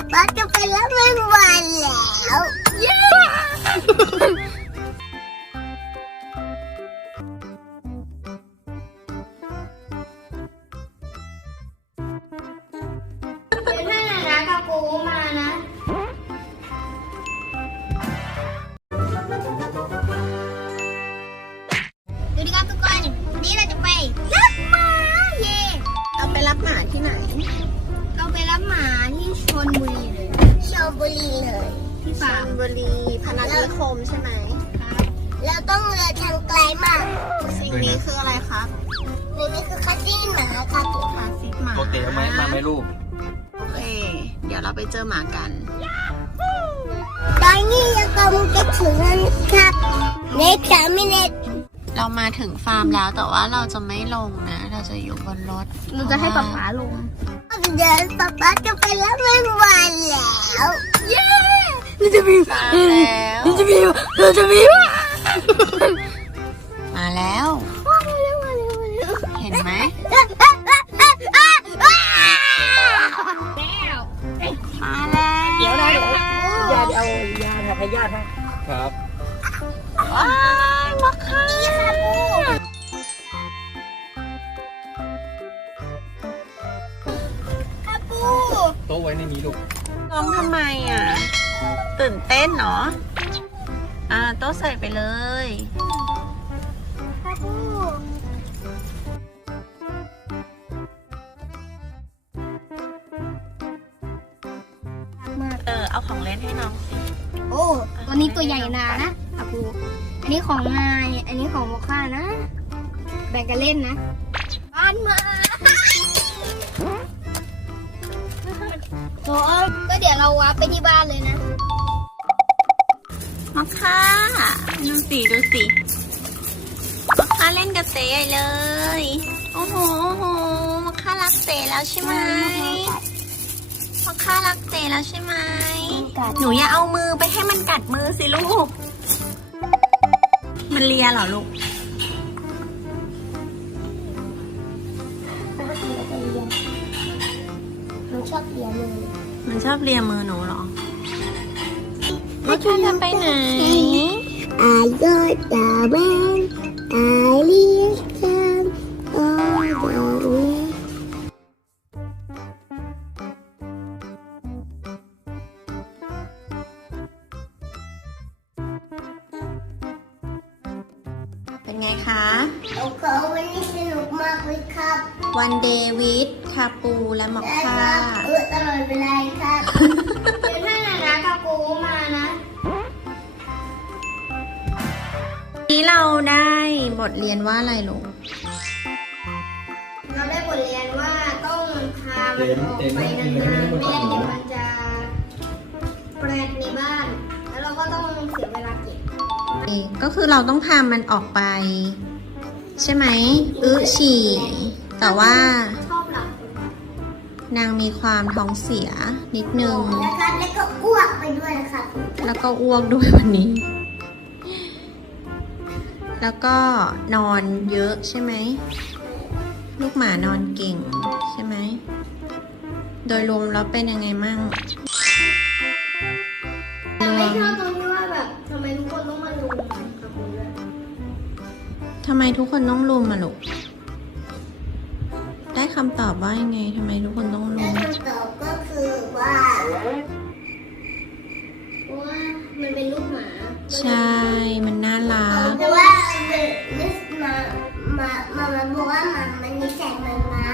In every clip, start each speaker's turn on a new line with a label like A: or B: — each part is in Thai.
A: ป๊าจะไปรับรางวัลแล้วเย้เดี๋ยวนั่นนะกาปูมานะดูดิครับทุกคนวันนี้เราจะไปรับหมาเย่
B: เอาไปรับหมาที่ไหน
A: เราไปรับหมาที่ชลบุรีเลยชลบุรีเลยที่ฟาร์ม
B: ชลบุรีพนัสนิคมใช่ไหม
A: เราต้องเดินทางไกลมาก
B: สิ่งนี้คืออะไรครับ
A: นี่คือคาสิหมาครับ
B: คาสิหมา
C: โปเตเอาไหมมาไหมลูก
B: โอเค เดี๋ยวเราไปเจอหมากัน
A: ตอนนี้เรากำลังจะถึงแล้วครับใน3 นาที
B: เรามาถึงฟาร์มแล้วแต่ว่าเราจะไม่ลงนะ เราจะอยู่บนรถ
A: เราจะให้ป๊าป๊าลงเดี๋ยวป๊าจะไปรับรางวัลแล้วเย้เราจะมี
B: มาแล้ว
A: เราจะมี
B: มาแล้ว เห็นไหมมาแล้ว
D: เดี๋ยวนะยาเอายาถ่ายพยาธิให้
C: ครับ
B: ว้ายมาค่ะ
C: โต๊ะไว้ในนี้ลูก
B: ร้องทำไมอ่ะ ตื่นเต้นเนาะโต๊ะใส่ไปเลยเอาของเล่นให้น้องสิ
A: โอ้ตัวนี้ตัวใหญ่นานะอาปูอันนี้ของนายอันนี้ของโมค่านะแบ่งกันเล่นนะบ้านมาโอ้ก็เดี๋ยวเราวาไปที่บ้านเลยนะ
B: มาค่ะดูสิมาค่ะเล่นกับเต๋ใหญ่เลยโอ้โหมาค่ะรักเต๋แล้วใช่ไหมมาค่ะรักเต๋แล้วใช่ไหมหนูอย่าเอามือไปให้มันกัดมือสิลูกมันเลียเหรอลูก
A: มันชอบเลียมือ
B: มันชอบเลียมือหนูเหรอมาค่ะจะไปไหน
A: I got the man I live them all the way
B: เป็นไงคะ
A: โอ้โหวันนี้สนุกมากเลยครับ
B: วันเดวิดคาปูและมอคค่า
A: ตลอดเวลาครับเดี๋ยวนั่นนะกาปูมานะ
B: นี้เราได้บทเรียนว่าอะไรลูก
A: เราได้บทเรียนว่าต้องพามันออกไปนานๆไม่งั้นเดี๋ยวมันจะแปรในบ้าน แล้วเราก็ต้องเสียเวลาเก็บ
B: ก็คือเราต้องพามันออกไปใช่ไหมฉี่แต่ว่า
A: ชอบหลับ
B: นางมีความท้องเสียนิดนึง
A: นะครับแล้วก็อ้วกไปด้วยนะครับ
B: แล้วก็อ้วกด้วยวันนี้ แล้วก็นอนเยอะใช่ไหมลูกหมานอนเก่งใช่ไหมโดยรวมแล้วเป็นยังไงมั่ง
A: ไม่ชอบตรงที่ว่าแบบทำไมทุกคนต้องมาลุมกับผมด้วย
B: ทำไมทุกคนต้องลุมมาลูกได้คำตอบว่ายังไงทำไมทุกคนต้องลุม
A: คำตอบก็คือว่ามันเป็นลูกหมา
B: ใช่มันน่ารัก
A: แต่ว่านิสมาบอกว่ามันนิสัยเหมือนม้า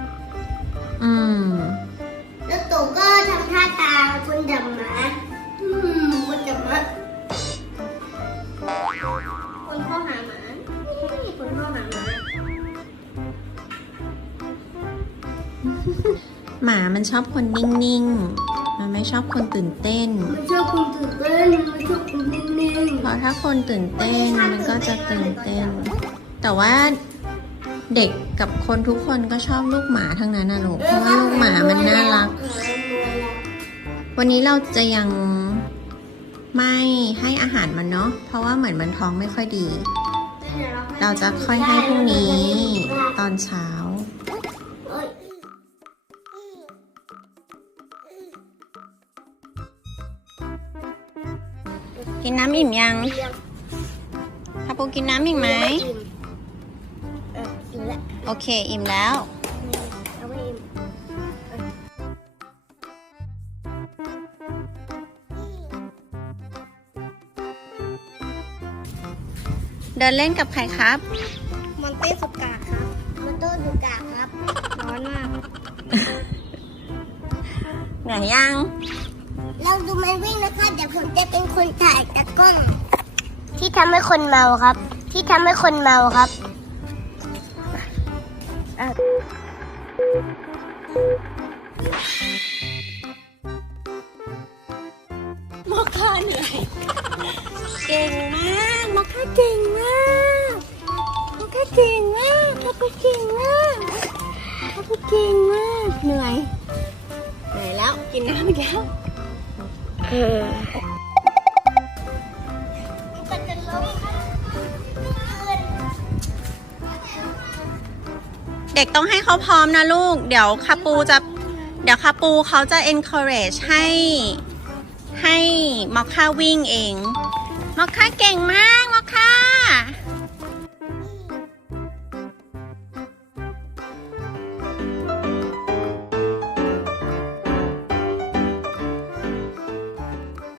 A: แล้วตู่ก็ทำท่าตาคนดำหมาคนดำหมาคนเข้าหาหมานี่คนเข้าหาหมา
B: หมามันชอบคนนิ่งๆมันไม่ชอบคนตื่นเต้น
A: มันชอบคนตื่นเต้นมันชอบคนนิ่งๆ
B: เพราะถ้าคนตื่นเต้นมันก็จะตื่นเต้นแต่ว่าเด็กกับคนทุกคนก็ชอบลูกหมาทั้งนั้นนะลูกเพราะว่าลูกหมามันน่ารักวันนี้เราจะยังไม่ให้อาหารมันเนาะเพราะว่าเหมือนมันท้องไม่ค่อยดีเราจะค่อยให้พรุ่งนี้ตอนเช้ากินน้ำอิ่มยัง
A: เรียง
B: คาปูกินน้ำอีกไหม
A: อิ่มแล้ว
B: โอเค อิ่มแล้ว
A: เอาไม่อิ่ม
B: เดินเล่นกับใครครับ
A: มอนเต้สุกาครับมอนโต้สุกาครับร้อนมาก
B: เหนื่อยยัง
A: เราดูมันวิ่งนะคะเดี๋ยวผมจะเป็นคนถ่ายตะกล้อง ที่ทำให้คนเมาครับ ที่ทำให้คนเมาครับ
B: มอคค่าเหนื่อย เก่งมากมอคค่าเก่งมากมอคค่าเก่งมากคาปูเก่งมากคาปูเก่งมากเหนื่อยแล้วกินน้ำอีกแล้วเด็กต้องให้เขาพร้อมนะลูกเดี๋ยวคาปูเขาจะ encourage ให้มอคค่าวิ่งเองมอคค่าเก่งมากมอคค่า